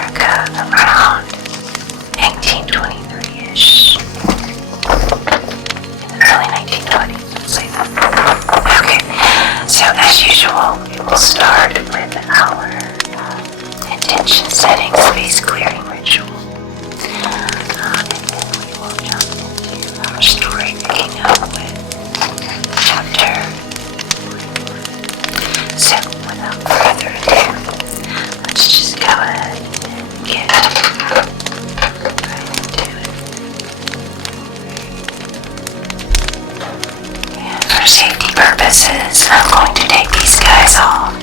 America around 1923-ish. In the early 1920s, let's say that. Okay, so as usual, we will start with our intention setting space clearing ritual. And then we will jump into our story, picking up with chapter 41. So, without further ado, let's just go ahead and get right into it. And for safety purposes, I'm going to take these guys off.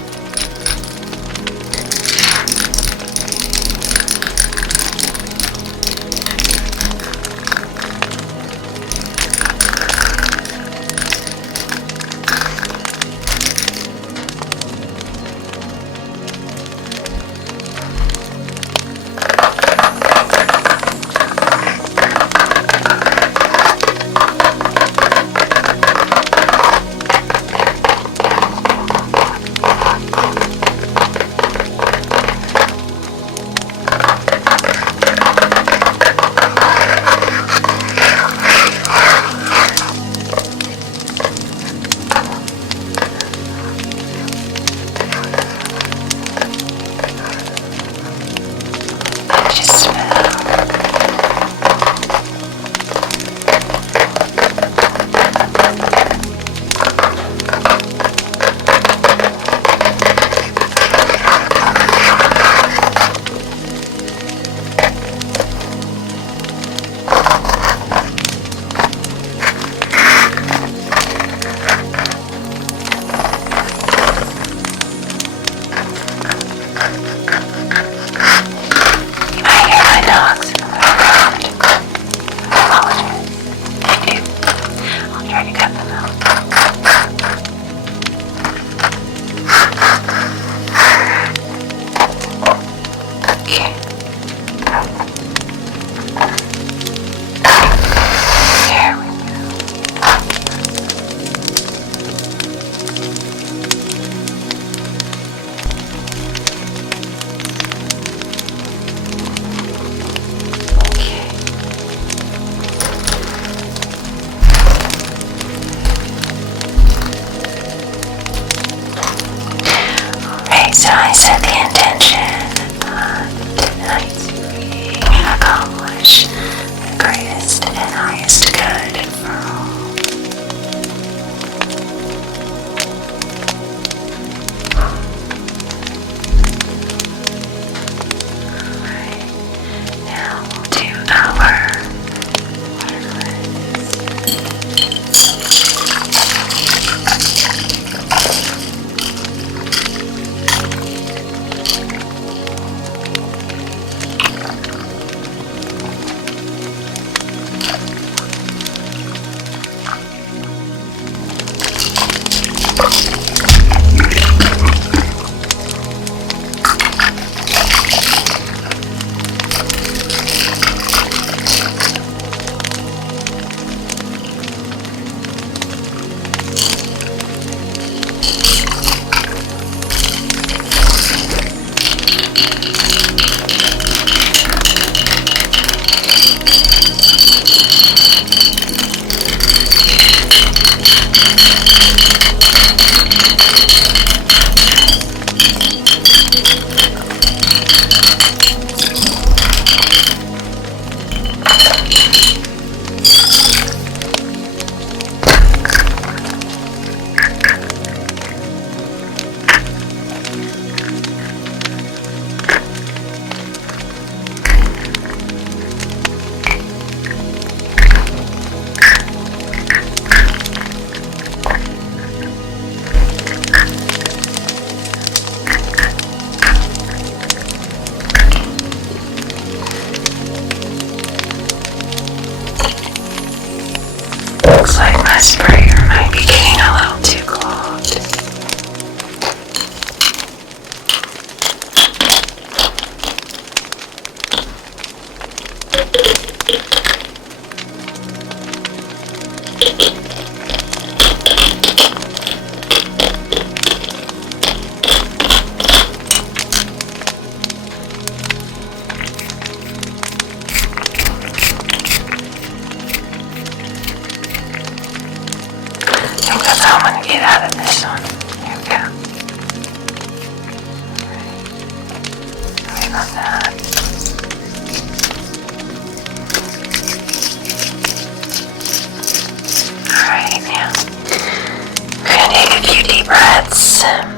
Yes.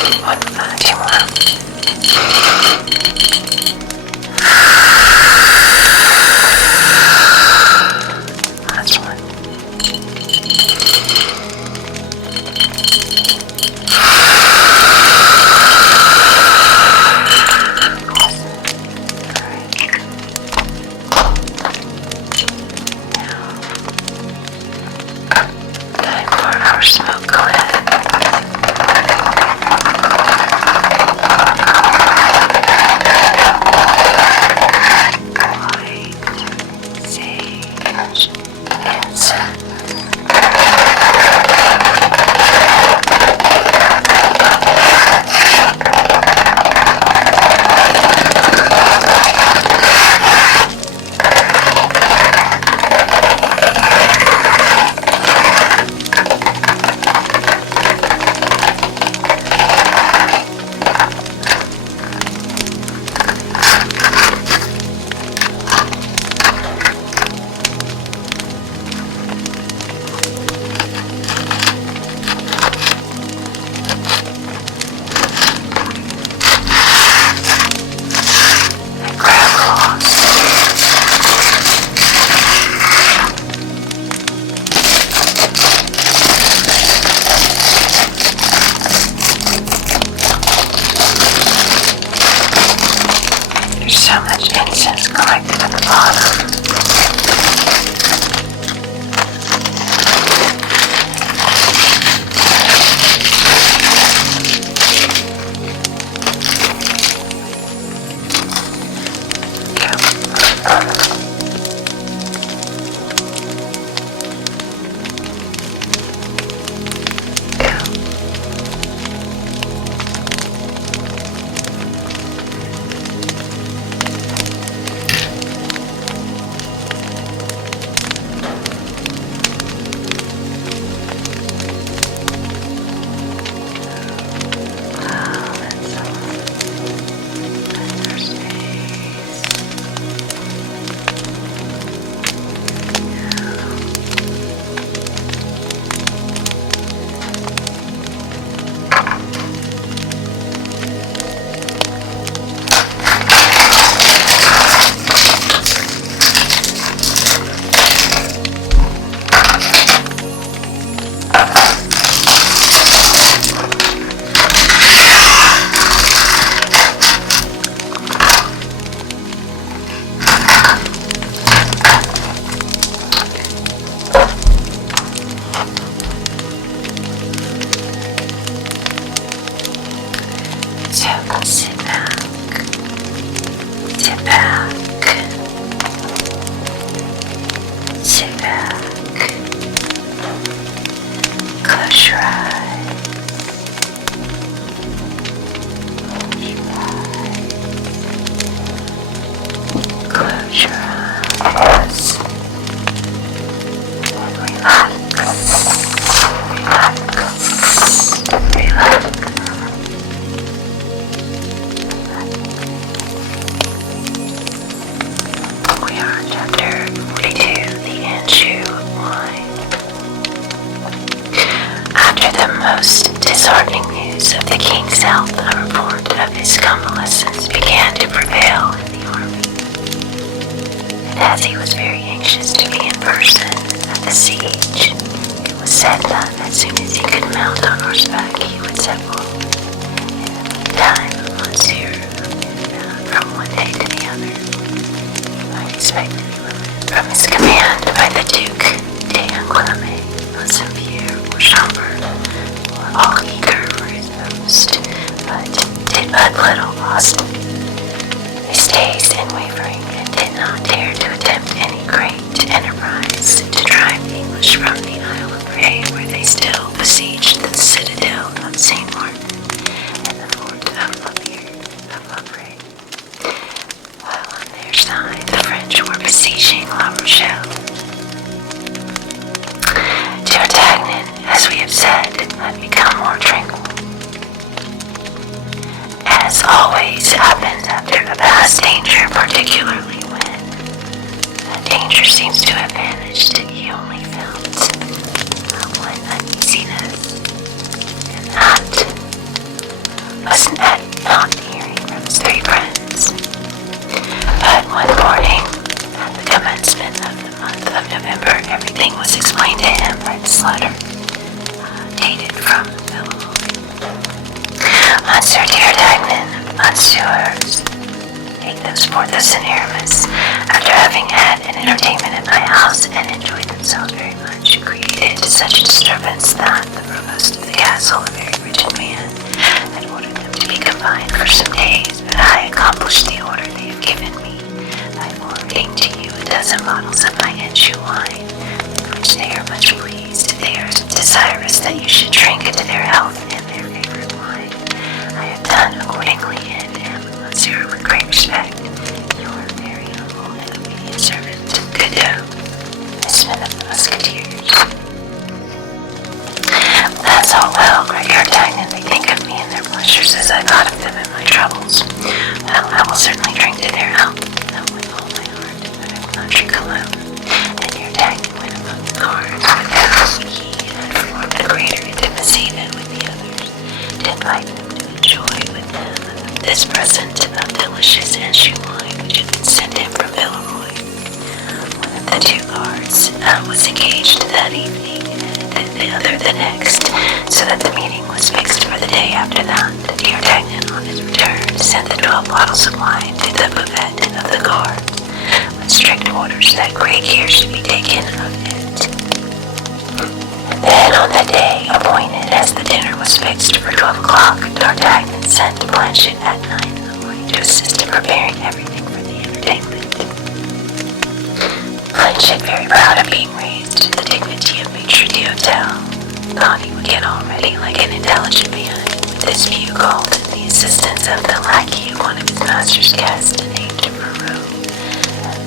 Two more. Last one. Time for our smoke gland. There's so much incense collected at the bottom. So sit back, sit back, sit back, close your eyes, close your eyes, and relax, relax, relax. We are on chapter 42, the Anshu wine. After the most disheartening news of the king's health, a report of his convalescence began to prevail in the army. And as he was very anxious to be in person at the siege, it was said that as soon as he could mount on horseback, he would set forth. In the meantime, Monsieur, from one day to the other, I expect to be relieved from his command by the Duke d'Angoulême, Saint-Pierre, or Chambord, who were all eager for his post, but did but little lost it. They stayed unwavering and did not dare to attempt any great enterprise to drive the English from the Isle of Ré, where they still besieged the citadel of Saint Martin and the fort of La Ré. While on their side, the French were besieging La Rochelle. D'Artagnan, as we have said, had become more tranquil. letter, dated from Villeroy. Monsieur D'Artagnan, Messieurs, Athos, Porthos, and Aramis, after having had an entertainment at my house and enjoyed themselves very much, created such a disturbance that the provost of the castle, a very rigid man, had ordered them to be confined for some days, but I accomplished the order they have given me by forwarding to you a dozen bottles of my Enchu wine, with which they are much pleased. They are desirous that you should drink to their health and their favorite wine. I have done accordingly, and am, Monsieur, with great respect, your very humble and obedient servant, Godot, Smith of the Musketeers. That's all well, cried D'Artagnan. They think of me and their pleasures as I thought of them in my troubles. Well, I will certainly drink to their health, though with all my heart, but I will not drink alone. And D'Artagnan went among the guards, with whom he had formed a greater intimacy than with the others, to invite them to enjoy with him this present of delicious Enchu wine which had been sent him from Villeroy. One of the two guards was engaged that evening, and the other the next, so that the meeting was fixed for the day after that. D'Artagnan, on his return, sent the 12 bottles of wine to the buffet of the guard, with strict orders that great care should be taken of it. And then, on the day appointed, as the dinner was fixed for 12 o'clock, D'Artagnan sent Planchet at 9 in the morning to assist in preparing everything for the entertainment. Planchet, very proud of being raised to the dignity of maitre d'hotel, thought he would get all ready like an intelligent man. With this view called in the assistance of the lackey of one of his master's guests, named Moreau,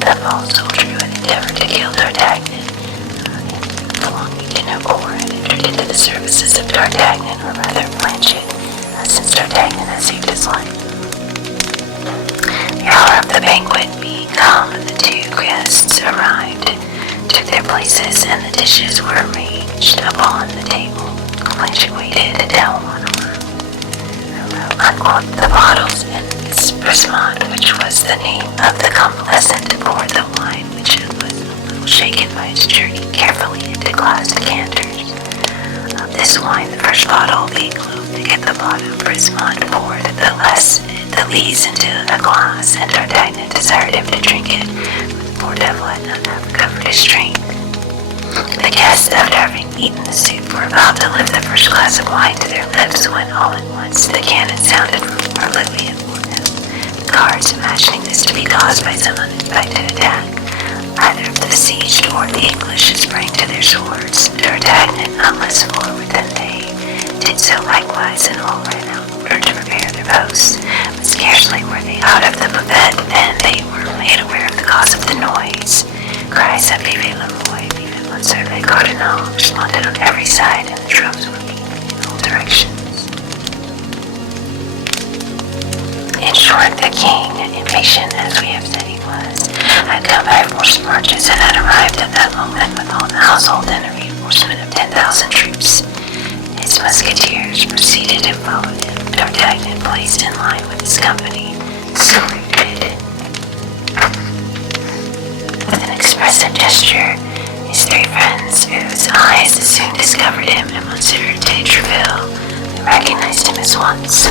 the false soldier who had endeavored to kill D'Artagnan, belonging to no corps, had entered into the services of D'Artagnan, or rather Planchet, since D'Artagnan had saved his life. The hour of the banquet being come, the two guests arrived, took their places, and the dishes were arranged upon the table. Planchet waited until one uncorked the bottles, and Miss Brismont, which was the name of the convalescent, poured the wine, which was a little shaken by its journey, carefully into glass decanters. Of this wine, the first bottle being loath to get the bottom, Brismont poured the lees into a glass, and D'Artagnan desired him to drink it, but the poor devil had not half recovered his strength. The guests, after having eaten the soup, were about to lift the first glass of wine to their lips when all at once the cannon sounded from Lily and Morgan. The guards, imagining this to be caused by some unexpected attack, either of the besieged or the English, sprang to their swords. D'Artagnan, not less forward than they, did so likewise, and all ran out in order to prepare their posts. But scarcely were they out of the buffet than they were made aware of the cause of the noise. Cries of "Vive le Roi, vive Monsieur le Cardinal" responded on every side, and the drums were beaten in all directions. In short, the king, impatient as we have said he was, had come by forced marches and had arrived at that moment with all the household and a reinforcement of 10,000 troops. His musketeers proceeded and followed him. D'Artagnan, placed in line with his company, saluted with an expressive gesture his three friends, whose eyes soon discovered him, and Monsieur de Treville recognized him at once.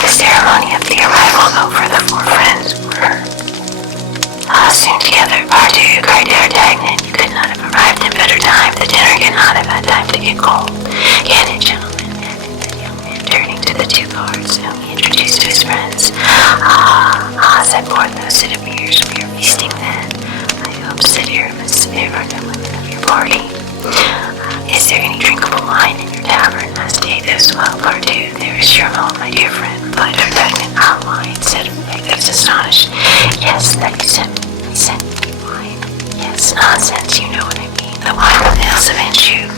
The ceremony of the arrival over, the four friends were soon together. "Pardieu," cried D'Artagnan, "you could not have arrived in better time. The dinner cannot have had time to get cold. Can it, gentlemen?" added the young man, turning to the two guards, whom he introduced to his friends. Said Porthos, "it appears we are feasting then." "I hope," said Aramis, "there are no women of your party." "Is there any drinkable wine in your tavern?" asked Athos. "Well, pardieu, there is your own, my dear friend," replied D'Artagnan. "Our wine," said Athos, astonished. "Yes, that you sent me wine." "Yes, nonsense, you know what I mean. The wine from the house of Anjou."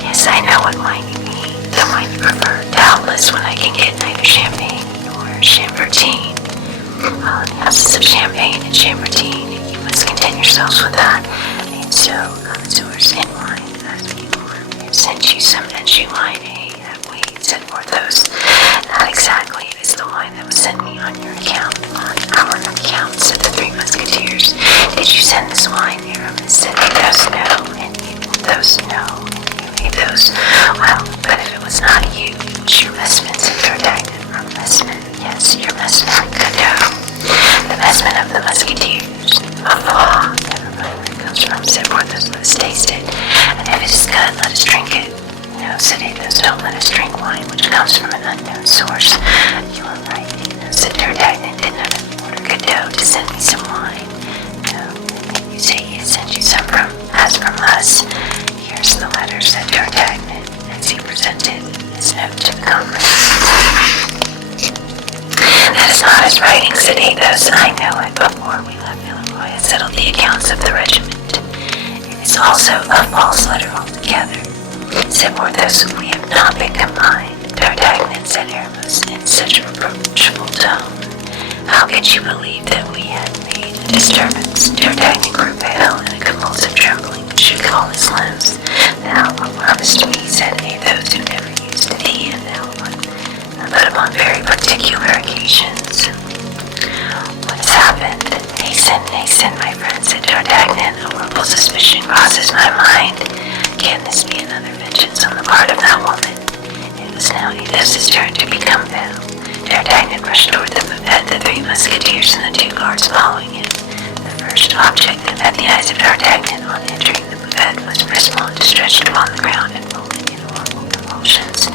"Yes, I know what wine you mean. The wine you prefer, doubtless, when I can get neither champagne nor chambertin." "Well, in the houses of Champagne and Chambertin, you must content yourselves with that. And so, connoisseurs in wine, as we are, we have sent you some Anjou wine, have we?" said Porthos. "Not exactly. It is the wine that was sent me on your account." "On our account," said the three musketeers. "Did you send this wine?" Aramis said. "Athos, no. And you, Athos, no. You Athos. Well, but if it was not you, it was your messman, said D'Artagnan. From messman, yes, your messman, good no. The messman of the musketeers. Ah, never mind where it comes from, said Porthos. Let us taste it. And if it is good, let us drink it. No, said Athos, don't let us drink wine which comes from an unknown source. You are right, Athos, said D'Artagnan. Did not order Godot to send me some wine. No, you say he has sent you some from, as from us. Here's the letter, said D'Artagnan, as he presented his note to the comrade. That is not his writing, said Athos. I know it. Before we left Villeroy, I settled the accounts of the regiment. It is also a false letter altogether, said Porthos. We have not been combined, D'Artagnan, said Aramis, in such a reproachful tone. How could you believe that we had made a disturbance? D'Artagnan grew pale in a convulsive trembling which shook all his limbs. The outlaw promised me, said Athos, who never used thee and thou one, but upon very particular occasions. What has happened? Hasten, hasten, my friend, said D'Artagnan. A horrible suspicion crosses my mind. Can this be another vengeance on the part of that woman? It was now Athos's turn to become pale. D'Artagnan rushed toward the buffet, the three musketeers and the two guards following him. The first object that met the eyes of D'Artagnan on entering the buffet was Brisbane stretched upon the ground and rolling in horrible convulsions.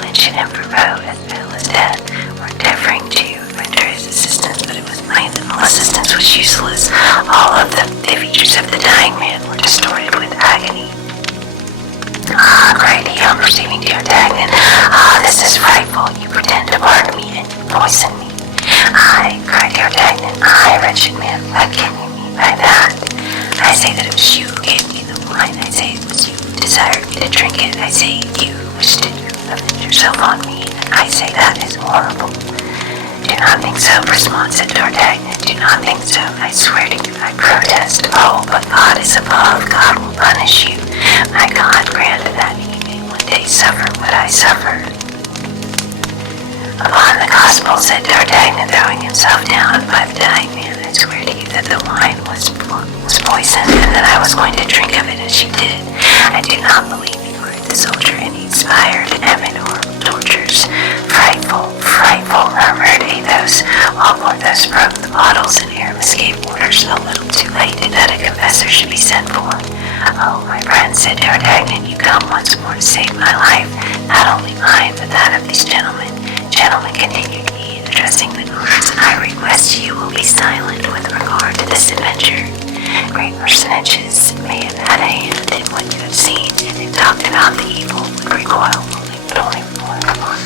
Planchet and Perrault, as pale as death, were endeavoring to render his assistance, but it was plain that all assistance was useless. All of the features of the dying man were distorted with agony. Ah, cried he on perceiving D'Artagnan. Ah, this is frightful. You pretend to pardon me and you poison me. I, cried D'Artagnan, I, wretched man, what can you mean by that? I say that it was you who gave me the wine. I say it was you who desired me to drink it. I say you wished to avenge yourself on me. And I say that is horrible. Do not think so, Brisbane, said D'Artagnan. Do not think so. I swear to you, I protest. Oh, but God is above. God will punish you. My God granted that he may one day suffer what I suffered. Upon the gospel, said D'Artagnan, throwing himself down by the dying man, I swear to you that the wine was poisoned and that I was going to drink of it as you did. I do not believe you were the soldier and he inspired and amid horrible tortures. Frightful, frightful, murmured Athos, while Porthos broke the bottles and Aramis gave orders a little too late that a confessor should be sent for. Oh, my friend, said D'Artagnan, you come once more to save my life, not only mine, but that of these gentlemen. Gentlemen, continued he, addressing the guards, I request you will be silent with regard to this adventure. Great personages may have had a hand in what you have seen, and they talked about the evil would recoil only, but only for one.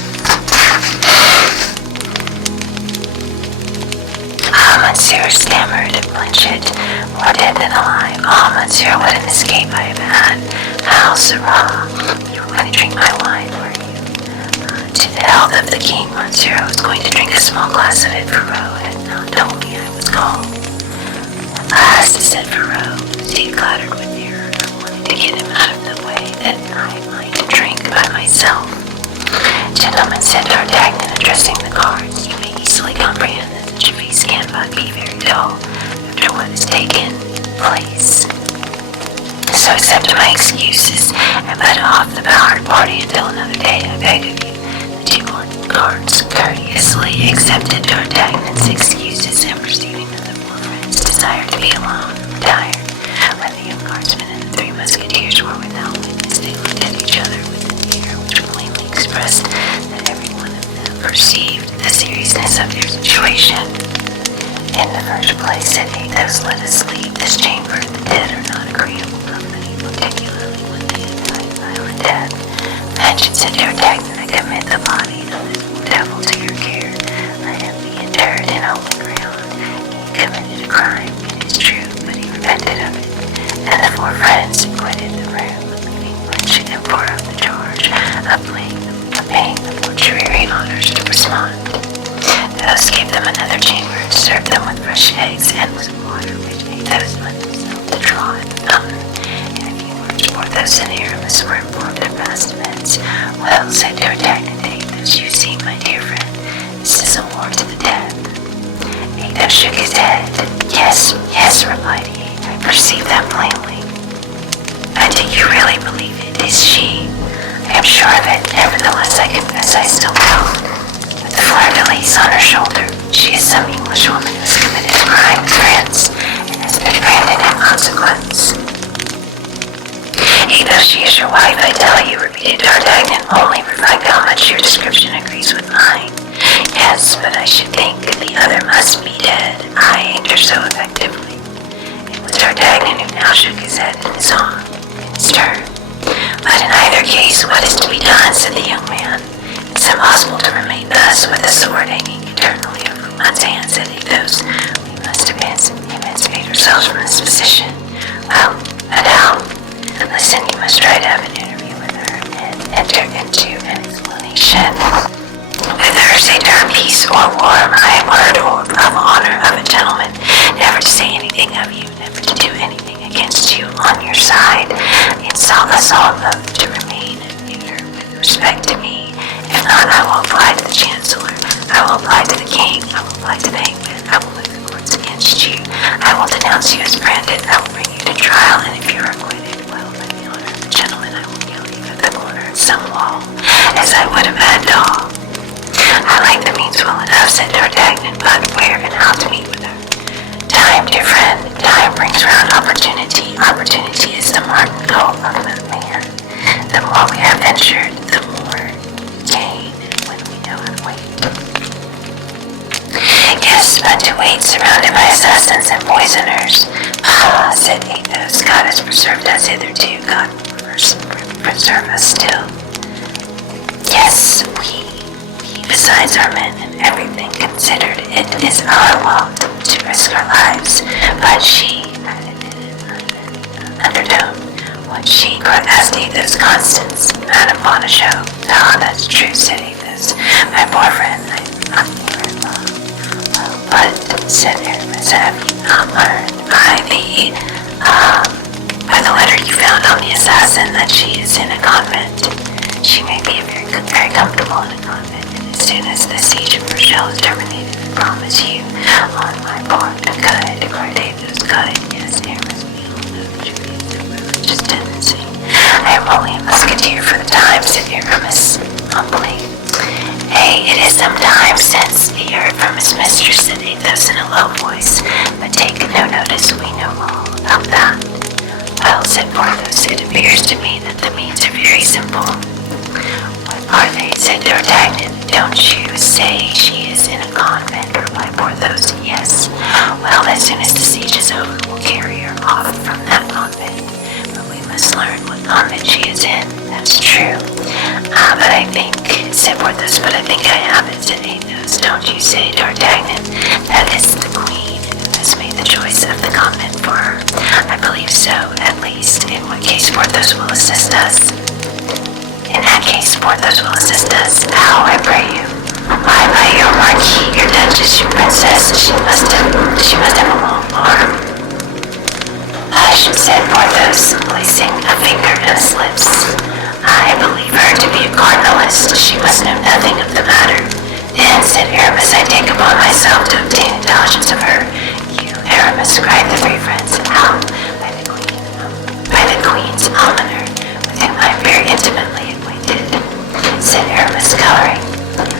Ah, monsieur, stammered Planchet, more dead than alive. Ah, monsieur, what an escape I have had. How, sirrah, you were going to drink my wine, were you? To the health of the king, monsieur. I was going to drink a small glass of it. Perrault had not told me I was called. At last, said Perrault, his teeth clattered with fear. I wanted to get him out of the way, that I might drink by myself. Gentlemen, said D'Artagnan, addressing the guards, you may easily comprehend that such a feast cannot be very dull after what has taken place. So accept my excuses and put off the hard party until another day, I beg of you. The two guards courteously accepted D'Artagnan's excuses, and perceiving that the four friends desired to be alone, retired. When the young guardsmen and the three musketeers were without witness, they looked at each other with an air which plainly expressed that every one of them perceived the seriousness of their situation. In the first place, said Athos, let us leave this chamber. The dead are not agreeable company, particularly when they have died violent death. Planchet, said D'Artagnan, I commit the body of this devil to your care. Let him be interred in holy ground. He committed a crime, it is true, but he repented of it. And the four friends quitted the room, leaving Planchet and Perrault the charge of paying the mortuary honors to respond. The host gave them another chamber and served them with fresh eggs and with water, which Athos left himself to draw at the fountain. In a few words, Porthos and Aramis were informed of past events. Well, said D'Artagnan to Athos, you see, my dear friend, this is a war to the death. Athos shook his head. Yes, yes, replied he, I perceive that plainly. And do You really believe it is she? I am sure of it. Nevertheless, I confess I still doubt. With the fleur-de-lis on her shoulder, she is some English woman who has committed a crime in France and has been branded in consequence. Either she is your wife, I tell you, repeated D'Artagnan, only refined how much your description agrees with mine. Yes, but I should think the other must be dead. I aimed her so effectively. It was D'Artagnan who now shook his head in his turn. But in either case, what is to be done, said the young man. It's impossible to remain thus, with a sword hanging eternally over one's hand, said Athos. We must emancipate ourselves from this position. Well, but how? Listen, you must try to have an interview with her and enter into an explanation with her. Say to her peace or war, my word of honor of a gentleman, never to say anything of you, never to do anything against you on your side. Install us all both to remain neuter with respect to me. If not, I will apply to the Chancellor, I will apply to the King, I will apply to the hangman, I will move the courts against you, I will denounce you as branded, I will bring you to trial, and if you are acquitted, gentlemen, I will kill you at the corner of some wall, as I would a mad dog. I like the means well enough, said D'Artagnan, but where and how to meet with her? Time, dear friend, time brings round opportunity. Opportunity is the martin goal of the man. The more we have ventured, the more we gain when we know how to wait. Yes, but to wait surrounded by assassins and poisoners. Ah, said Athos, God has preserved us hitherto. God preserve us still. Yes, we, besides our men and everything considered, it is our lot to risk our lives. But she, added in an undertone, what she, asked Athos, Constance, Madame Bonacieux. Ah, that's true, said Athos. My poor friend, I thought you were in love. Well, but, said Aramis, have you not learned by the letter you found on the assassin that she is in a convent? She may be very comfortable in a convent, and as soon as the siege of Rochelle is terminated, I promise you, on my part, good, cried Athos, good, yes, Aramis, we all know that you have a religious tendency. I am only a musketeer for the time, said Aramis, humbly. Hey, it is some time since he heard from his mistress, said Athos in a low voice, but take no notice, we know all about that. Well, said Porthos, it appears to me that the means are very simple. What are they, said D'Artagnan. Don't you say she is in a convent, replied Porthos. Yes. Well, as soon as the siege is over, we'll carry her off from that convent. But we must learn what convent she is in. That's true. But I think, said Porthos, but I think I have it, said Athos. Don't you say, D'Artagnan, that is the queen who has made the choice of the convent for her? I believe so, at least. In what case Porthos will assist us? In that case, Porthos will assist us. How, I pray you? Why, by your marquis, your duchess, your princess. She must have a long arm. Hush, said Porthos, placing a finger on his lips. I believe her to be a cardinalist. She must know nothing of the matter. Then, said Aramis, I take upon myself to obtain intelligence of her. You, Aramis, cried the three friends. How? By the queen's almoner, with whom I am very intimately acquainted, said Aramis, coloring.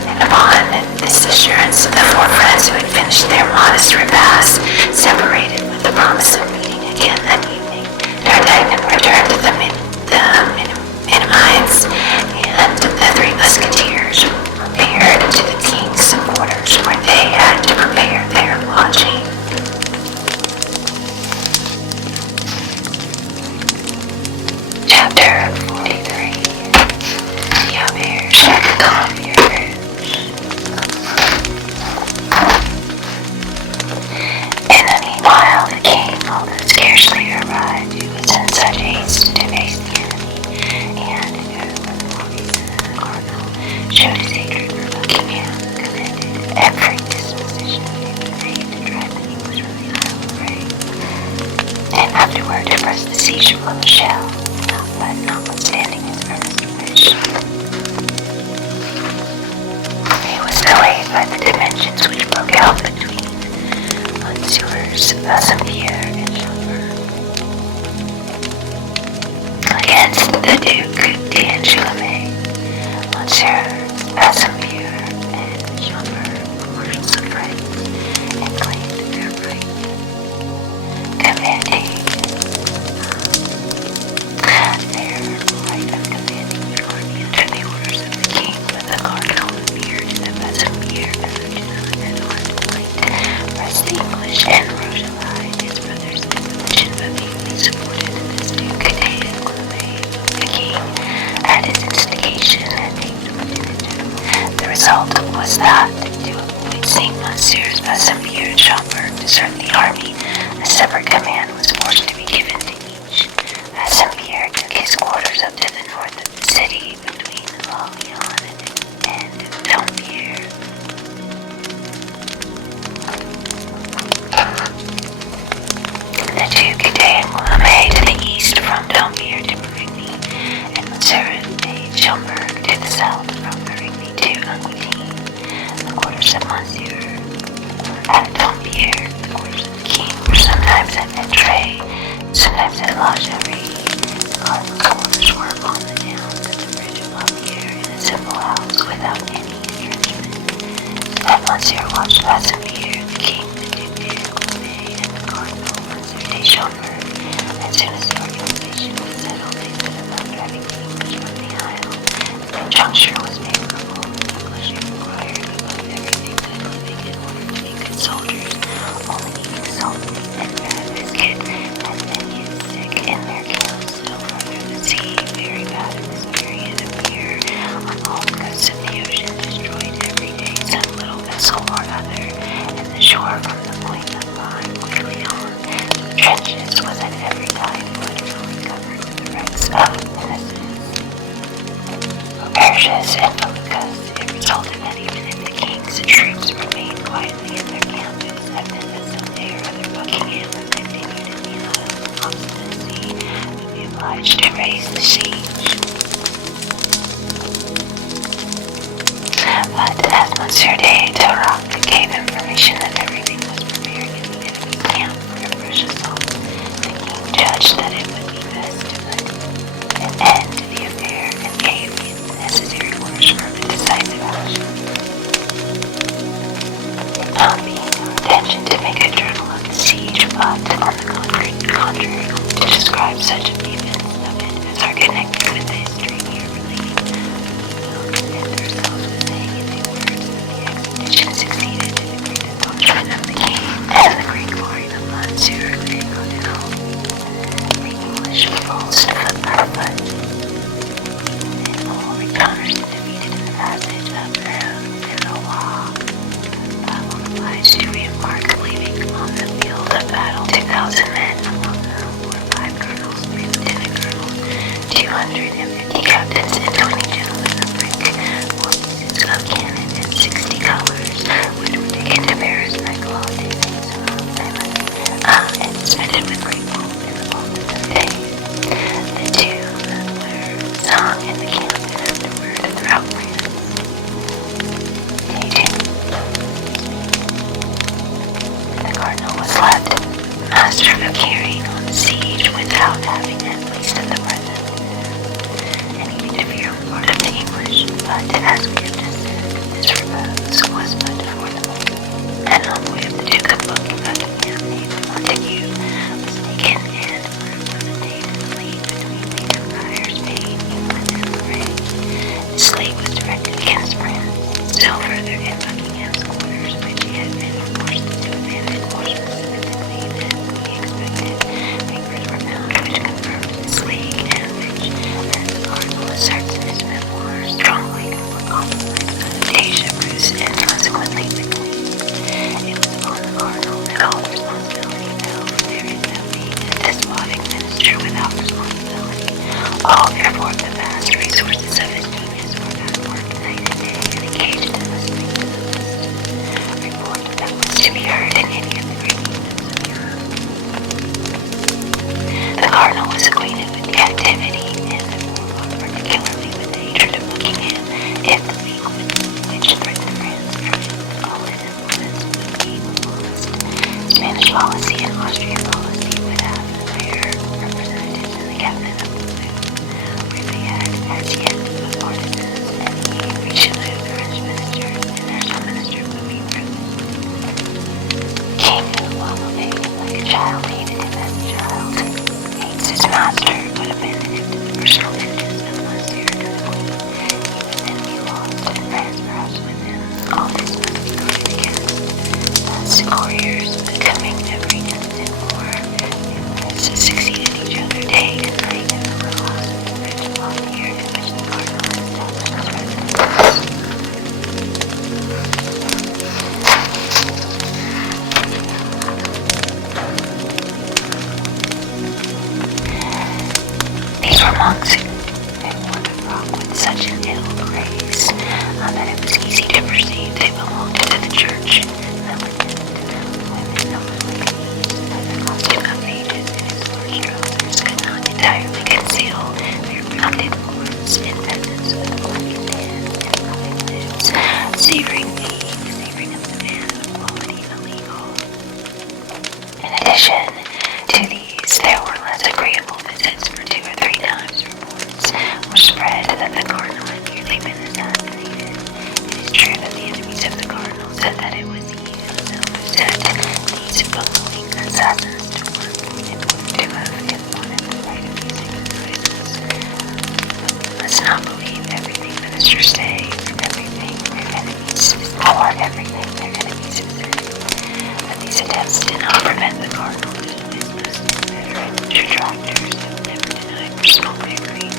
And upon this assurance, the four friends who had finished their modest repast separated with the promise of meeting again that evening. D'Artagnan returned to the Minimes, and the three musketeers repaired to the king's quarters, where they had to prepare their lodging. Chapter 43. The auberge at the top of your rouge. In the meanwhile, the king, although scarcely arrived, who was in such haste to face the enemy, and who, for the reason that the cardinal showed his hatred for Buckingham, commended every disposition he had made to drive the English from the Isle of Ré, and afterward to press the siege of Rochelle, but notwithstanding his earnest wish, he was delayed by the dimensions which broke out between Monsieurs Bassompierre and Chambord. English and Rochelle, his brothers, and religion vehemently supported this new Cadet the king, at his instigation, had named lieutenant. The result was that, to avoid seeing Monsieur's Bassembier Schomberg desert the army, a separate command was forced to be given to each. Bassembier took his quarters up to the north of the city, between Lorient and Dampierre. The two Cadet and Guillaume to the east from Dampierre to Perigny, and Monsieur Schomberg to the south from Perigny to Anquetin. The quarters of Monsieur at Dampierre, the quarters of the king, were sometimes at Mettray, sometimes at La Jarrie. The cardinal's quarters were upon the downs at the bridge of Dampierre, in a simple house without any entrenchment. At Monsieur watched Bassembier, the king, the Duc de Guillaume, and the cardinal, Monsieur de Schomberg. As soon as the organization was settled, they set about driving the English from the Isle. The conjuncture was favorable. The English required above everything good living in order to be good soldiers, only eating salt and bad biscuit, and many is sick in their camps. Still further, the sea, very bad in this period of year, on all the coasts of the ocean, destroyed every day some little vessel or other, and the shore from the point of line quickly on. The trenches was at every time literally covered with the wrecks of innocents. Parishes and Felucas, it resulted that even if the king's troops remained quietly in their camp, it was evident that some day or other Buckingham would continue to be of obstinacy, would be obliged to raise the siege. But as Monsieur de Tourac gave information that everything was prepared in the enemy's camp for a fresh assault, the king judged that it would be best to put an end to the affair and gave the necessary orders for the decisive action. It not being our intention to make a journal of the siege, but, on the contrary, to describe such of the events of it as are connected with the history here relating, we will content ourselves with saying in few words that the expedition succeeded to the great astonishment of the king and the great glory of Monsieur de Cardinal. The English repulsed foot by foot, and all recouners defeated in the passage of Rome and Loire. Were obliged to re-embark, leaving on the field of battle 2,000 men, among whom were 5 colonels, 3 lieutenant colonels, 250 captains, and 20 gentlemen of rank, 4 pieces of cannon, and 60 colors, which were taken to Paris by Claude de and suspended with great pomp in the multitude of days. The tune were sung in the camp and afterward throughout France. The cardinal was left master of carrying on the siege without having at least at the present any interfere on the part of the English. But as we have just said, this repose was but for the moment. An envoy of the Duke of Buckingham named Montague was taken, and for a representate in the league between the empires Spain, England, and Lorraine. The slave was directed against France. Still further, in Buckingham's quarters, which he had been forced to abandon more specifically than we expected, papers were found which confirmed this league, and which, as the cardinal asserts in his memoirs, strongly compromised Anastasia, Bruce, and consequently the queen. It was upon the cardinal that all responsibility fell, for there is no being a despotic minister without responsibility. All, therefore, the vast resources of his genius were at work night and day, and engaged in listening to the least report that was to be heard in any of the great kingdoms of Europe. The cardinal was acquainted with captivity, and more particularly with the hatred of Buckingham, if the league which threatened France proved all its influence would be lost. Spanish policy and Austrian policy would have their representatives in the cabinet of the Louvre, where they had as yet but partisans, and the Richelieu, the French minister, and national minister would be present. The king, who, while obeying like a child, hated him as a child, hates his master, but abandoned him to the personal vengeance of Monsieur de the Queen. He would then be lost, and France perhaps with him. All this must be guarded against. Thus, couriers, the command were monks who wore the frock with such an ill grace that it was easy to perceive they belonged to the church. Women of the ladies, the costume of mages and its large trousers could not entirely conceal their rounded forms and peasants with blackened hands and puffing lips, savoring of the man of quality illegal. In addition to these, there were less agreeable visits, for 2 or 3 times reports were spread that the cardinal had nearly been assassinated. It is true that the enemies of the cardinal said that it was he himself who set these bungling assassins to work in order to have him wanted the right of using his devices. But we must not believe everything ministers say, or everything their enemies say. But these attempts did not prevent the cardinal and his most inveterate detractors who never denied personal victory,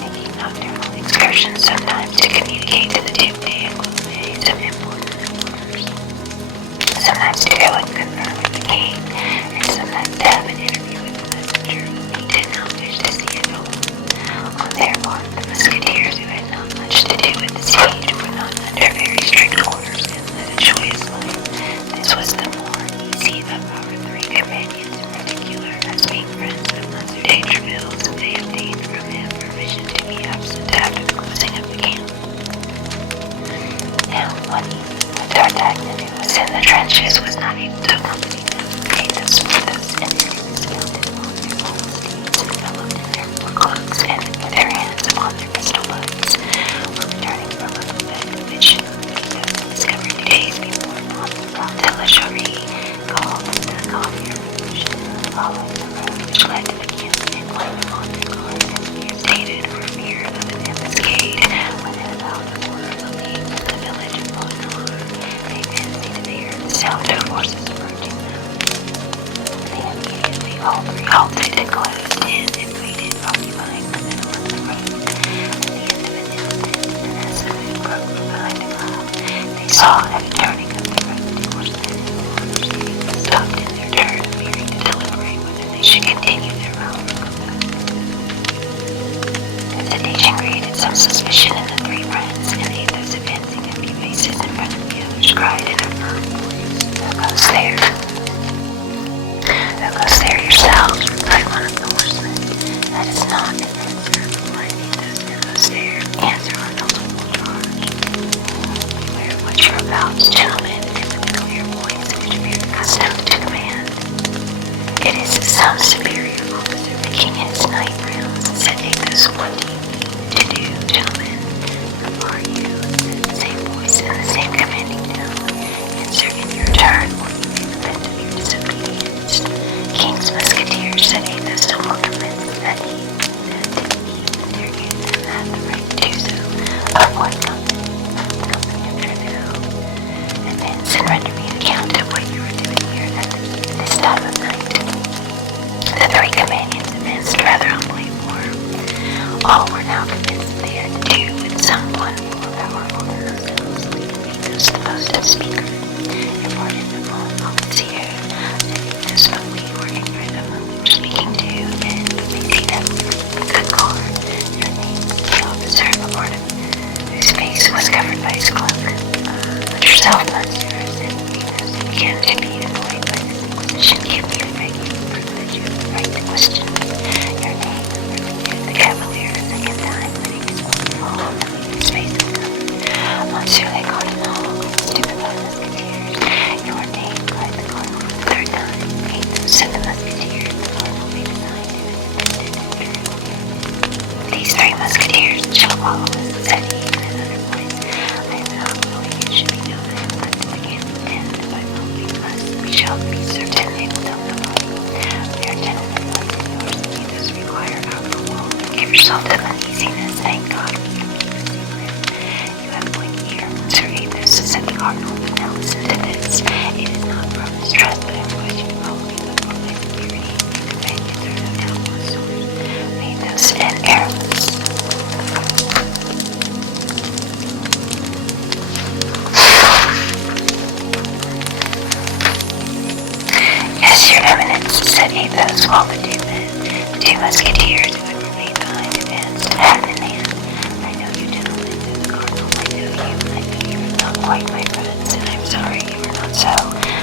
making nocturnal excursions sometimes to communicate to the Duke d'Angoulême some important orders, sometimes to go and confer with the king, and sometimes to have an interview with the messenger whom he did not wish to see at all. On their part, the musketeers who had not much to do with the siege were not under very strict orders and led a joyous life. This was the more easy of our 3 companions in particular, as being friends of Monsieur de Treville, they obtained from him permission to be absent after the closing of the camp. Now, one evening, D'Artagnan, who was in the trenches, was not able to accompany them. Athos, Porthos, and Aramis mounted on their own steeds, enveloped in their cloaks, and with their hands upon their pistol butts, were returning from a buffet which Athos discovered 2 days before on the Route de la Chourie, called the Coffee Rouge, following the road which led to the camp and climbing on the guard as near stated for fear of an ambuscade. Within about a quarter of a league from the village of Orignally, they fancied they heard the sound of horses approaching them. They immediately all 3 halted and closed in and waited, occupying the middle of the road. At the end of an instant, and as the moon broke from behind a cloud, they saw at a turning of the road 2 horsemen who were proceeding, stopped in their turn, appearing to deliberate whether they should continue their route or go back. Hesitation created some suspicion in the 3 friends, and Athos, advancing a few paces in front of the others, cried in a firm voice, "Who goes there?" "Who goes there yourselves?" replied one of the horsemen. "That is not an answer," replied Athos. "Who goes there? Answer our notable charge." "Beware of what you're about, gentlemen," and with a clear voice which appeared accustomed to command. "It is some superior officer making his night rounds," said Athos. "What do you mean to do, gentlemen?" "Who are you?" said the same voice in the same commanding tone. "Answer in your turn, or you may repent of your disobedience." "King's musketeers," said Athos, somewhat convinced that he interrogated them had the right to do so. "Of what company?" "The company of Treville." "Advance and render me an account of what you are doing here at this time of night." The 3 companions advanced rather humbly, for all were now convinced they had to do with someone more powerful than themselves. Athos, the boasted speaker, imparted the following officer, said Athos, "but we were ignorant of whom we were speaking to, and you may see that we were keeping good guard." Your name, the officer, a part of whose face was covered by his cloak. "But yourself, monsieur," said Athos, who began to be annoyed by this inquisition. "Give me, I beg you, the privilege of the right to question me." "Your name," repeated the cavalier a second time, letting his cloak fall and leaving his face uncovered. "Monsieur le Cardinal," stupefied musketeers. "Your name," cried the cardinal for the 3rd time. "Athos," said the musketeer. The cardinal made a sign to his attendant and drew. "These 3 musketeers shall follow us," said he in another voice. "I am not willing it should be known I have left the camp, and by following us we shall be certain they will tell nobody. We are gentlemen like yours, and you thus require our reward. Give yourself to uneasiness, thank God we can keep a secret. You have one ear, Sir Athos," said the cardinal, "but now listen to this. It is not from mistrust that I request you to follow me, but for my security. Your companions are no doubt Monsieurs Athos and Aramis." "Yes, your eminence," said Athos, while the 2 musketeers who had remained quite my friends, and I'm sorry you are not so,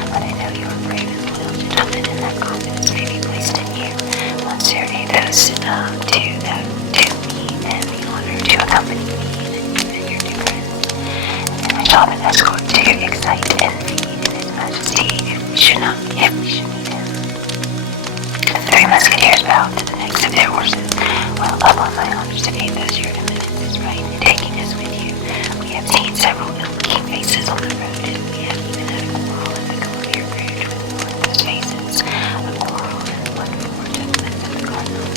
but I know you are brave and loyal gentlemen, and that confidence may be placed in you. Monsieur Athos, to me, and the honor to accompany me and your new friends. And I shall have an escort to excite and feed in his majesty if we should meet him. The three musketeers bowed to the necks of their horses. Well, upon my honors to Athos, your eminence is right in taking us with you. We have seen several ill-looking faces on the road, and we have even had a quarrel at the Colombier Bridge with one of those faces. A quarrel and one more gentlemen, said the cardinal.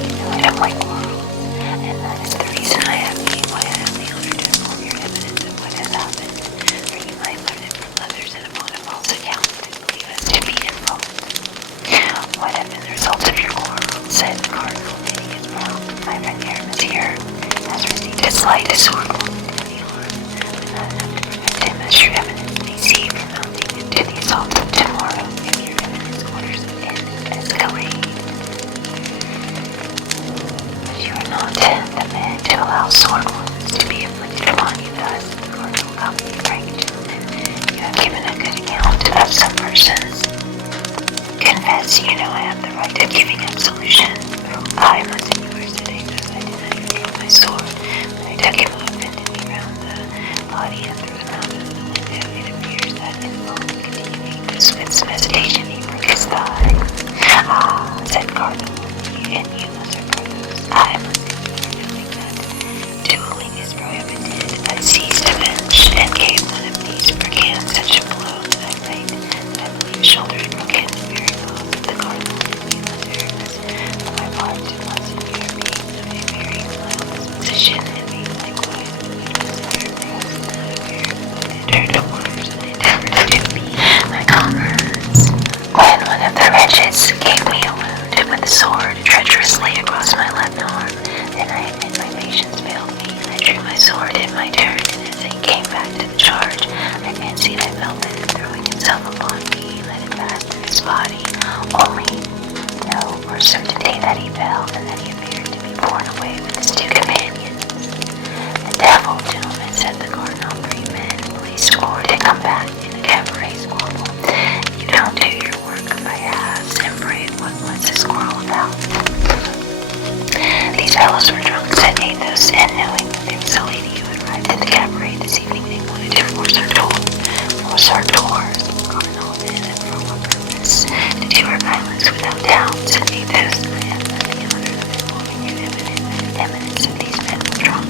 You know I don't like quarrels, and that is the reason why I have the honor to inform your eminence of what has happened. For you might learn it from others, and upon a false account believe us to be in fault. What have been the results of your quarrel? Said the cardinal, knitting his brow. My friend Aramis here has received a slight sword wound in the arm, but not enough to prevent him, as your eminence may see, from mounting into the assault of tomorrow if your eminence orders an escalade. But you are not the man to allow sword wounds to be inflicted upon you thus. The cardinal calmly frank gentlemen, you have given a good account of some persons. Confess, you know I have the right of giving absolution. I, Monseigneur, said Athos, I did not even draw my sword. When I took him up and did me round the body and threw him out of the window, it appears that in the moment continuing Athos with some hesitation, he broke his thigh. Ah, said Cardinal, and you, Monsieur Porthos, I, Monseigneur, knowing that dueling is prohibited, I seized a bench and gave one of these brigands such a blow that I believe his shoulder had broken. The cardinal and you, Monsieur Aramis, for my part, Monseigneur, being of a very mild disposition, and being likewise of good desire, perhaps not aware of the internal orders, and endeavored to be my comrades. When one of the wretches gave me a wound with a sword treacherously across my left arm, then I admit my patience failed me. I drew my sword in my turn, and as he came back to the charge, I fancied I felt that in throwing himself upon me, he let it pass through his body. Only know for certainty that he fell, and that he appeared to be borne away with his two companions. The devil, gentlemen, said the cardinal, 3 men placed forward to combat in a cabaret squabble. You don't do your work by halves, and pray what was this quarrel about? These fellows were drunk, said Athos, and knowing that there was a lady who had arrived at the cabaret this evening, they wanted to force her doors. Cardinal, and for what purpose? To do her violence without doubt, said Athos. I have not the honor of informing your eminence that these men were drunk.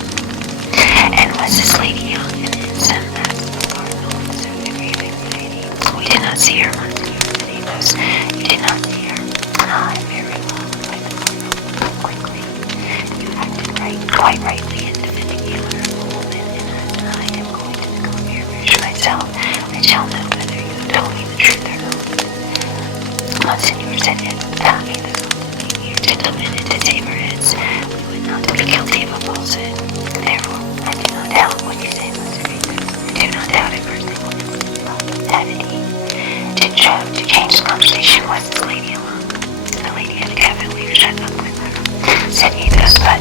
And was this lady young and handsome? Asked the cardinal with so degree of anxiety. We did not see her, Monseigneur, said Athos. You did not see her? Ah, very well, replied the cardinal quickly. You acted quite rightly in defending the honor of a woman, and as I am going to the Colombier Bridge myself, I shall know whether you have told me the truth or not. Monseigneur, said Athos, you gentlemen, and to save our heads, we would not be guilty of a falsehood. Therefore, I do not doubt what you say, Monsieur Athos. I do not doubt it for a single instant. Added he, to change the conversation, was this lady alone? The lady had a cavalier shut up with her, said Athos, but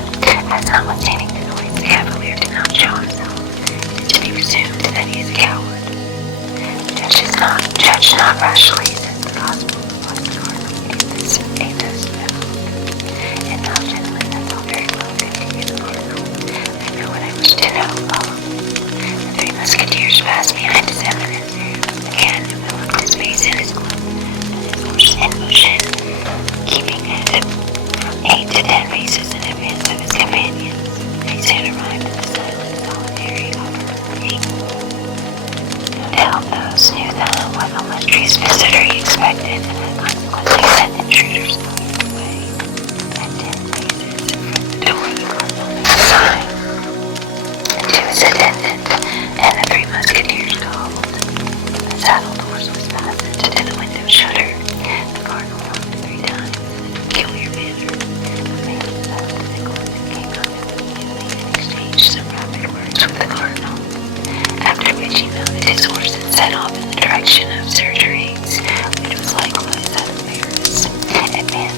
as notwithstanding the noise, the cavalier did not show himself. It is to be presumed that he is a coward. Judge not rashly, said the gospel, replied the cardinal. Athos bowed. And now, gentlemen, that's all very well, continued the cardinal. I know what I wish to know. The 3 musketeers passed behind his eminence, who again enveloped his face in his cloak, and in motion, keeping it from 8 to 10 paces in advance of his companions. They soon arrived at the silent, solitary upper gate. No doubt those knew what illustrious visitor he expected, and had consequently sent intruders out of the way. At 10 paces from the door, the cardinal made a sign to his attendant, and the 3 musketeers called. The saddled horse was fastened to the window shutter. The cardinal knocked 3 times in a peculiar manner. The man left Nicholas and came out immediately and exchanged some rapid words with the cardinal, after which he mounted his horse and set off in the direction of surgeries, which was likewise that of Paris. Advancing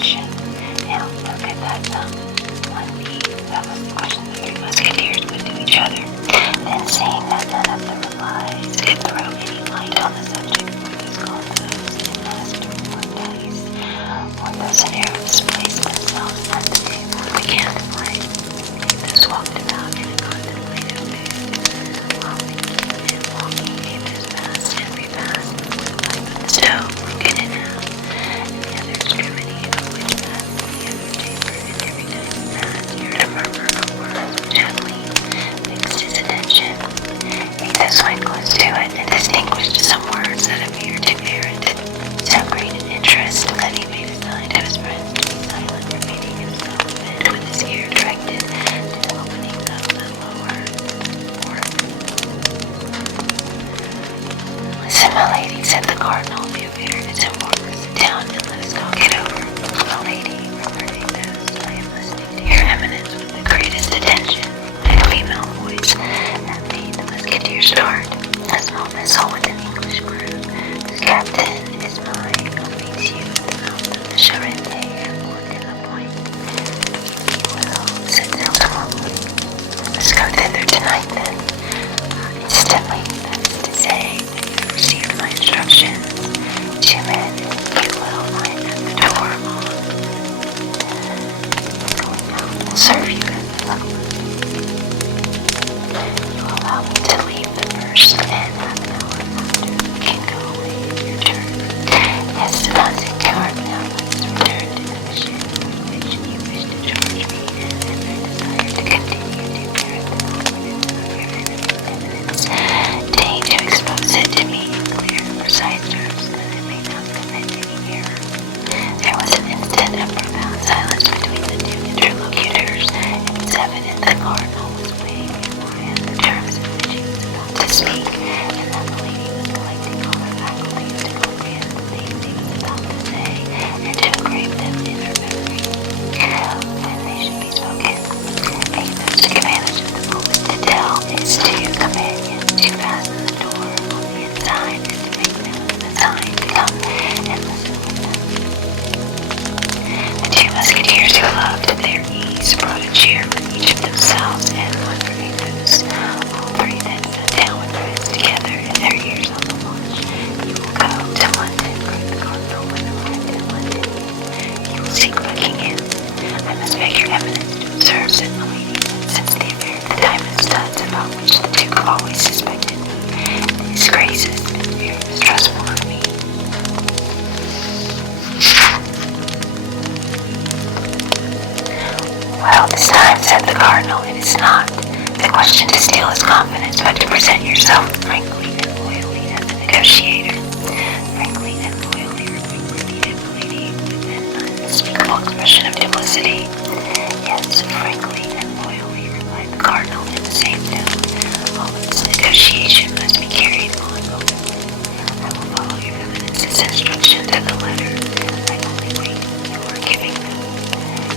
question. Now, look at that that was the question the three musketeers put to each other. Then, seeing that none of the replies could throw any light on the subject, Porthos called those and asked what dice Porthos and Aramis placed themselves at the table and began to play. Porthos walked about in a contemplative mood, while thinking and walking, Athos passed and repassed before the pipe of the stove, broken in half, and the other extremity of which passed to the other chamber, and every time he passed, he heard a murmur of words which heavily fixed his attention. Athos went close to it and distinguished some words that appeared to merit so great an interest that he made a sign to his friends to be silent, repeating himself, and with his ear directed to the opening of the lower port. "Listen, my lady," said the cardinal, "the affair is important. Sit down and let us talk it over." "My lady," replied Athos, "I am listening to your eminence with the greatest attention," replied a female voice that made the musketeer start. "A small vessel with an English crew, whose captain is mine, awaits you at the mouth of the Charente airport in the point. We will set sail tomorrow morning. Let us go thither tonight, then. Instantly, that is to say, when you have received my instructions. 2 men you will find at the door on going out will serve you as the butler. You will allow me to leave the first, and half an hour after you can go away in your turn. Yes, Monseigneur, now let us return to the mission with which you wish to charge me, and I desire to continue to merit the confidence of your eminence. Deign to expose it to me in clear and precise terms, that I may not commit any error." There was an instant of profound silence between the two interlocutors. It was evident the cardinal was weighing beforehand the terms in which he was about to speak, and that the lady was collecting all her faculties to comprehend the things he was about to say, and to engrave them in her memory when they should be spoken. Athos took advantage of the moment to tell his two companions to fasten the door on the inside and to make them a sign to come and listen with them. The two musketeers, who loved their ease, brought a chair for each of themselves and one for Athos. All three then sat down with friends together, and their ears on the watch. "You will go to London," cried the cardinal, "when arrived in London. You will seek Buckingham. I must beg your eminence to observe," said the lady, "that since the affair of the diamond studs, about which the Duke always suspected me, his Grace has been very mistrustful of me." "Well, this time," said the cardinal, "it is not the question to steal his confidence, but to present yourself frankly and loyally as a negotiator." "Frankly and loyally," repeated the lady with an unspeakable expression of duplicity. "Yes, frankly and loyally," replied the cardinal in the same tone. "All this negotiation must be carried on openly. I will follow your eminence's instruction to the letter. I only wait your giving them.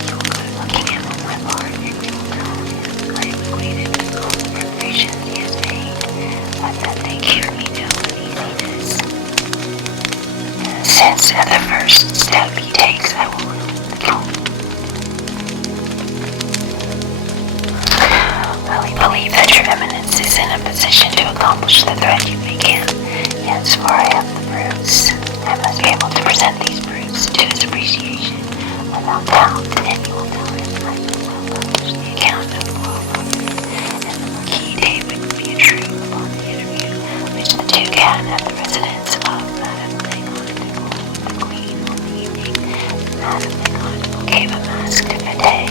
You will go to Buckingham on my part, and we will tell him I am acquainted with all the preparations he has made, but that they give me no uneasiness, since at the first step he takes I will ruin the king. Really believe that your eminence is in a position to accomplish the threat you make him. Yes, for I have the proofs. I must be able to present these proofs to his appreciation without doubt, and you will tell him I will publish the account of the royal government, and the Marquis David will be true upon the interview which the Duke had at the residence of Madame de Constable with the Queen on the evening Madame de Constable gave a masked fete.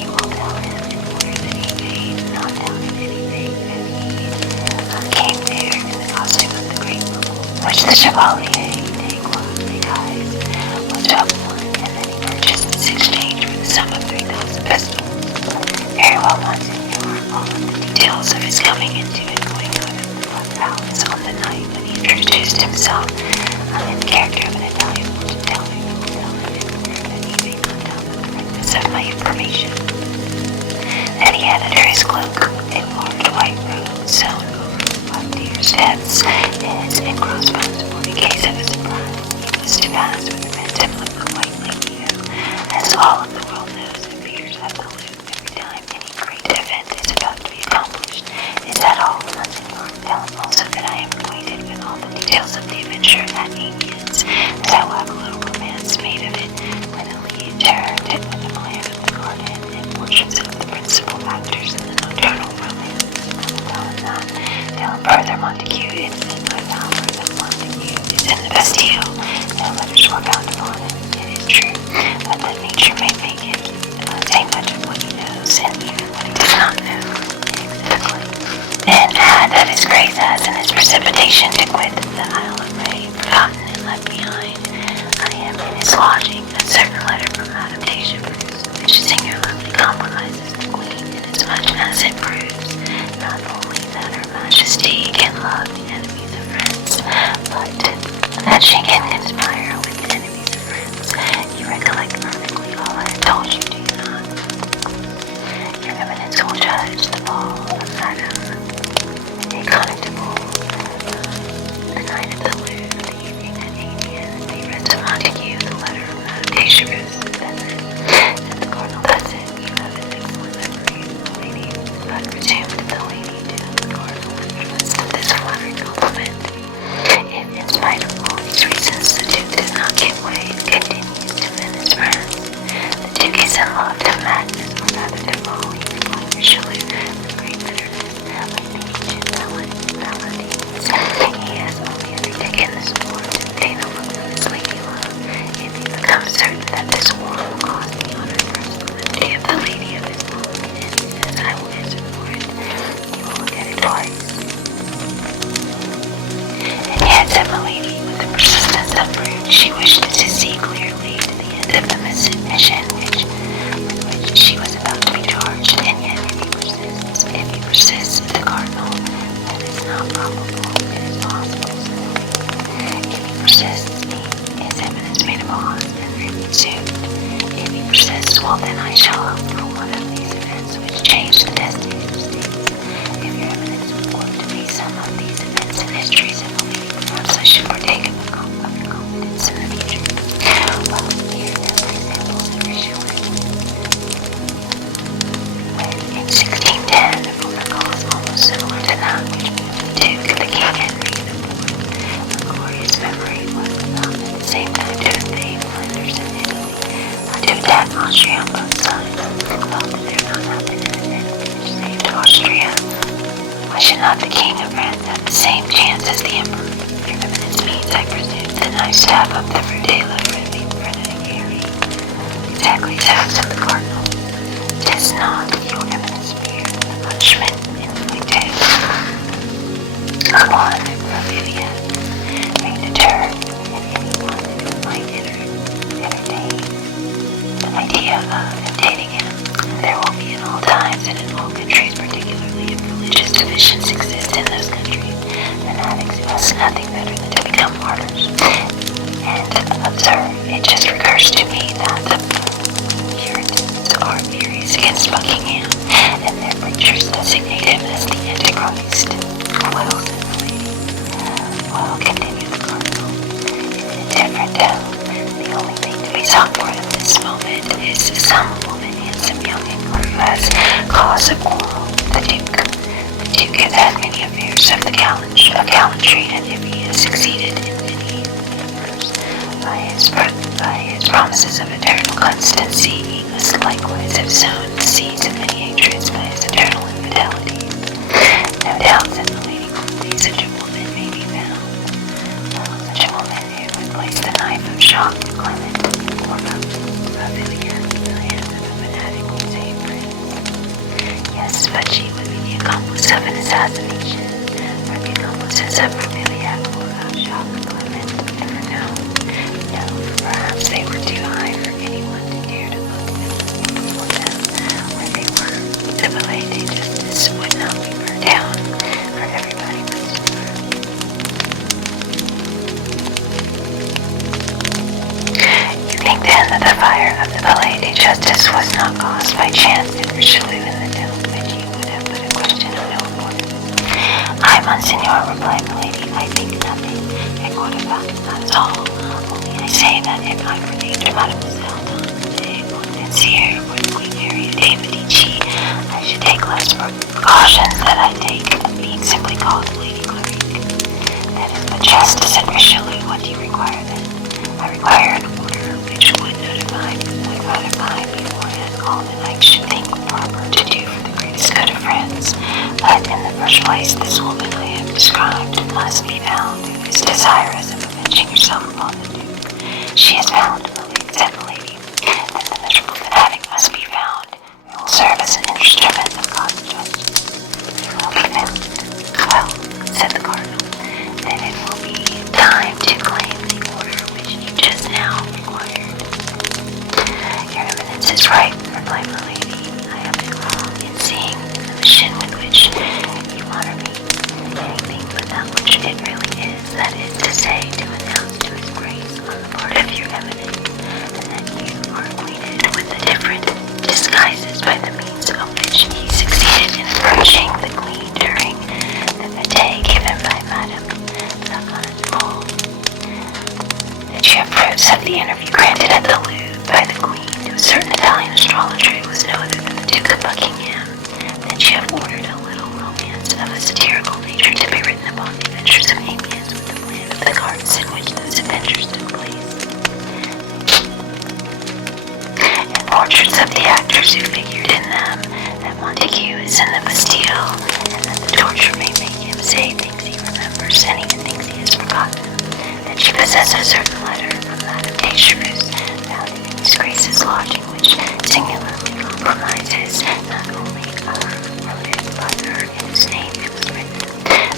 You will tell him in order that he may not doubt in anything that he came there in the costume of the great noble, which the Chevalier de Guise was to have worn, and that he purchased this exchange for the sum of 3,000 pistols. Very well, Monseigneur. All of the details of his coming into and going out of the palace on the night when he introduced himself in the character of an Italian fortune teller, you will tell him in order that he may not doubt the correctness of my information. That he had under his cloak a large white robe sewn over with deer's heads, his and crossbones, for in case of a surprise he was to pass with the phantom of the white lady who all of the world knows appears at the loop every time any great event is about to be accomplished. Is that all? Monsignor, tell him also that I am acquainted with all the details of the adventure at Amiens, as I will have a little romance made of it, when a lead turned with the plan of the garden and portraits of the principal actors in the nocturnal romance. Tell him that. Tell him further, Montague, it's in my power that Montague is in the Bastille. No letters were found upon it, it is true, but that nature may make him say much of what he knows, and even what he does not know. Exactly. Then add that his grace has in his precipitation to quit the Isle of Ré, forgotten and left behind. I am in his lodging, a certain letter from Madame Deschamps, which singularly compromises the Queen, inasmuch as it proves not only that her Majesty can love the enemies of France, but that she can conspire with the enemies of France. You recollect perfectly all I have told you, do you not? Your Eminence will judge the ball of Madame a constable, the night of the Louvre, the evening at Amiens. They read to Montague the letter from Madame Deschamps. That's it. Said the Cardinal, that's it. You have an excellent memory, lady. But resumed the lady to the Cardinal in the midst of this flattering compliment. If, in spite of all these reasons, the Duke does not give way and continues to menace France, the Duke is in love to madness, or rather to folly, replied Richelieu with great bitterness, like the ancient paladins. He has only undertaken this war to obtain a look of his lady love. If he becomes certain that this war will cost the honor and prosperity of the lady of his love, and he says, I will answer for it, he will look at it twice. And yet, said Milady, with the persistence of brute, she wished to see clearly to the end of the mission with which she was about to be charged. And yet, if he persists, the Cardinal, that is not probable, it is possible. If he persists, his Eminence made a pause and resumed. If he persists, well then I shall hope for one of these events which change the destiny of states. If your Eminence would quote to me some of these events and histories of the lady, perhaps I should partake of your confidence in the future. Well, here are for example, said Richelieu. In 1610, a protocol is almost similar to that which moved the Duke, the King Henry IV, a glorious memory, was about at the same time to invade Flanders and Italy, to attack Austria on both sides. Well, did there not happen an event which saved Austria? Why should not the King of France have the same chance as the Emperor? Your Eminence means, I presume, the nice staff of the Verdela Renegary. Exactly so, said the Cardinal. 'Tis not your Eminence fear the punishment inflicted upon Raviglia may deter anyone who might entertain the idea of imitating him. There will be in all times and in all countries, particularly if religious divisions exist in those countries, fanatics who ask nothing better than to become martyrs. And observe, it just recurs to me that the Puritans are furious against Buckingham, and their preachers designate him as the Antichrist. Well, said the lady. Well, continued the Cardinal, in a different tone, the only thing to be sought for at this moment is some woman, handsome young England, who has cause of quarrel with the Duke. The Duke has had many affairs of gallantry, and if he has succeeded in many endeavors by his promises of eternal constancy, he must likewise have sown the seeds of many hatreds by his eternal infidelity. No doubt, said the lady quickly, such a woman may be found. Such a woman who would place the knife of Jacques Clement or Raviglia in the hands of a fanatic would save France. Yes, but she would be the accomplice of an assassination, or the accomplices of Raviglia or of Jacques Clement ever known. No, perhaps they were too high for anyone to dare to look before them where they were. The Palais de Justice would not be burned down, for everybody must suffer. You think then that the fire of the Palais de Justice was not caused by chance, and Richelieu in the tone which you would have put a question of no importance? I, Monsignor, replied the lady, I think nothing, and what about it, that is all. Only I say that if I were named Mademoiselle Dante, one should take less precautions that I take, being simply called Lady Cleric. That is but justice and Richelieu. What do you require then? I require an order which would notify beforehand all that I should think proper to do for the greatest good of friends. But in the first place, this woman I have described must be found, who is desirous of avenging herself upon the Duke. She is found, said the lady. Then the miserable fanatic must be found, and will serve as an instrument of God's justice. He will be found. Well, said the cardinal, then it will be time to claim the order which you just now required. Your Eminence is right, replied my lady. I have been wrong in seeing the mission with which you honor me. Anything but that which it really is, that is to say, to announce to his grace on the part of your Eminence, and that you are acquainted with the different disguises by the means of which he succeeded in approaching the Queen during the fete given by Madame la Constable. That you have proofs of the interview granted at the Louvre by the Queen to a certain Italian astrologer who was no other than the Duke of Buckingham. That you have ordered a little romance of a satirical nature to be written upon the adventures of Amiens with the plan of the gardens in which those adventures took place, and portraits of the actors who figured in them. That Montague is in the Bastille, and that the torture may make him say things he remembers and even things he has forgotten. That she possesses a certain letter from Madame de Chevreuse found in his Grace's lodging, which singularly compromises not only her relative but her in whose name it was written.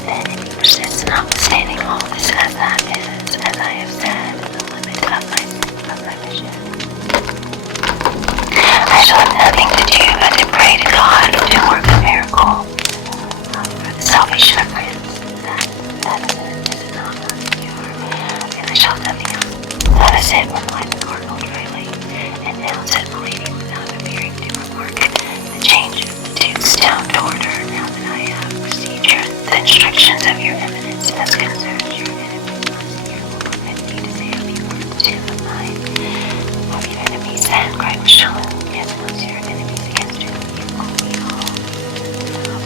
Then if he persists, notwithstanding all this, as that is, as I have said, the limit of my mission, I shall have nothing to do but to pray to God to work a miracle for the salvation of France. That is not obscure, and I shall have nothing else. That is it, replied the cardinal dryly. And now, said the lady, without appearing to remark the change of the Duke's tone toward her, now that I have received the instructions of your Eminence as concerns your enemy, Monsieur will permit me to say a few words to him of mine. Of your enemies, then, cried Michelle. Yes, Monsieur, enemies against whom you owe me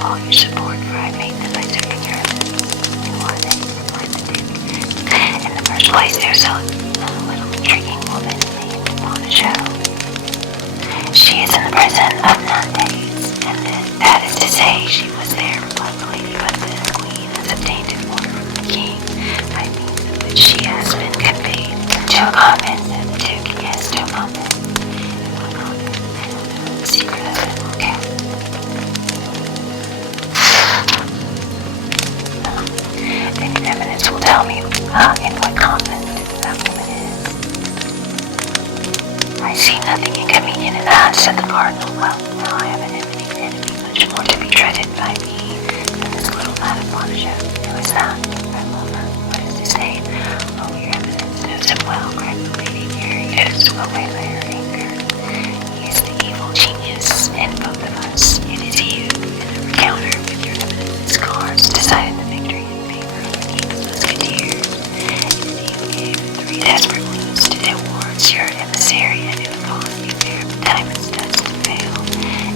all your support, for I made them by serving your Eminence. Who are they? Replied the Duke. In the first place, there's a little intriguing woman named Bonacieux. She is in the prison of Nantes, and that is to say, she was there, replied the lady, but the Queen has obtained an order from the King, by means of which she has been conveyed to a convent, said the Duke. Yes, to a convent. What convent? I don't know. The secret has been well kept. Then your Eminence will tell me in what convent that woman is. I see nothing inconvenient in that, said the cardinal. Well, now I have an enemy much more to be dreaded by me than this little Madame Bonacieux. Who is that? I love her. What is his name? Oh, your Eminence knows him well, cried the lady. Here he is, away by her anger. He is the evil genius in both of us. It is he who, in a rencounter with your Eminence's cards, decided the victory in favor of the King's musketeers. It is he who gave 3 desperate wounds to their wards, your emissary, and who caused the affair of the diamond studs to fail.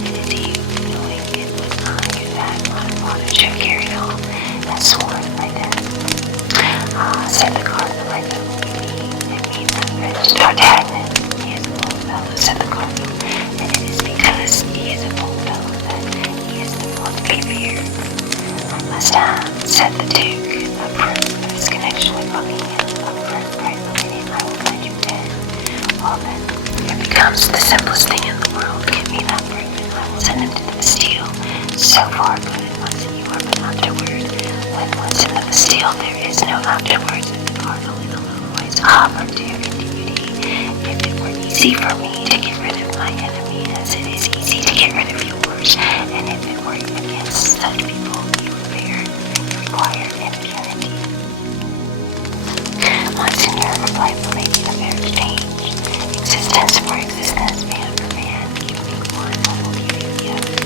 It is he who, knowing it was I who had Bonacieux carried on, and sworn my death. Ah, said the cardinal, I know I mean that French D'Artagnan. He is a bold fellow, said the cardinal, and it is because he is a bold fellow that he is the one to be feared. I must have, said the Duke, a proof of his connection with Buckingham. A proof, cried the lady, I will find you dead. Well then, it becomes the simplest thing in the world. Give me that proof, and I will send him to the Bastille. So far good, Monseigneur, but afterward, when once in the Bastille, there is no afterward, said the cardinal in a low voice. Ah, pardieu, continued he, if it were easy for me to get rid of my enemy, as it is easy to get rid of yours, and if it were against such people you require impunity. Monseigneur, replied the lady, a fair exchange. Existence for existence, man for man. Give me one, I will give you the other.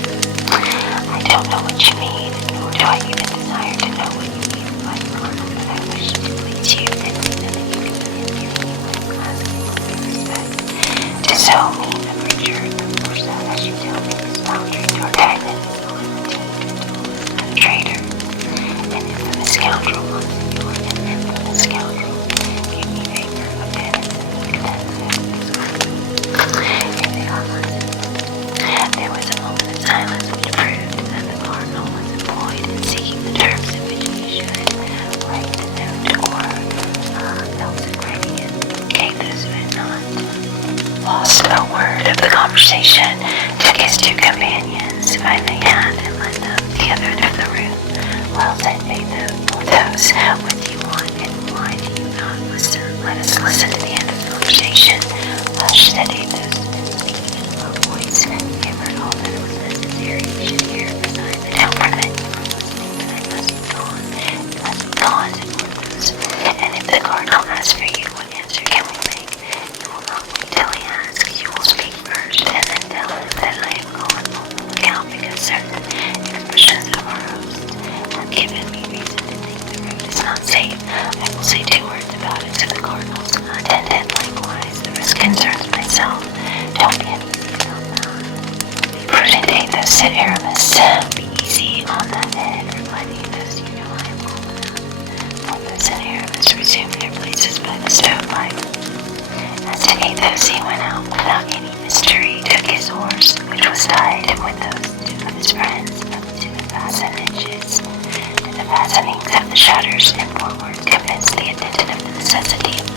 I don't know what you mean, nor do I even desire to know what you mean, replied the cardinal, but I wish to please you, and see nothing inconvenient in giving you what I'm asking with due respect. To so mean a creature, of course, that, as you tell me, this boundary D'Artagnan conversation, took his two companions by the hand and led them together to the room. Well, said those with you on, and why do you not listen? Let us listen to the end of the conversation. Hush, said Athos, speaking in a low voice. You heard all that it was necessary you should hear. Besides, I don't prevent you from listening, but I must be gone. You must be gone, said Porthos. And if the cardinal asks for you, what answer can we make? You will not wait till he asks. You will speak first, and then tell him that I am gone on no account because certain expressions of our host have given me reason to think the road is not safe. I will say 2 words about it to the cardinal's attendant. Likewise, the risk concerns myself. Don't be uneasy about that. Be prudent, Athos, said Aramis. Be easy on that head, replied Athos. You know I am all that. Porthos and Aramis resumed their places by the stovepipe. As to Athos, he went out without any mystery, took his horse, which was tied, and with those 2 of his friends, up to the fastenings of the shutters, and forward convinced the attendant of the necessity of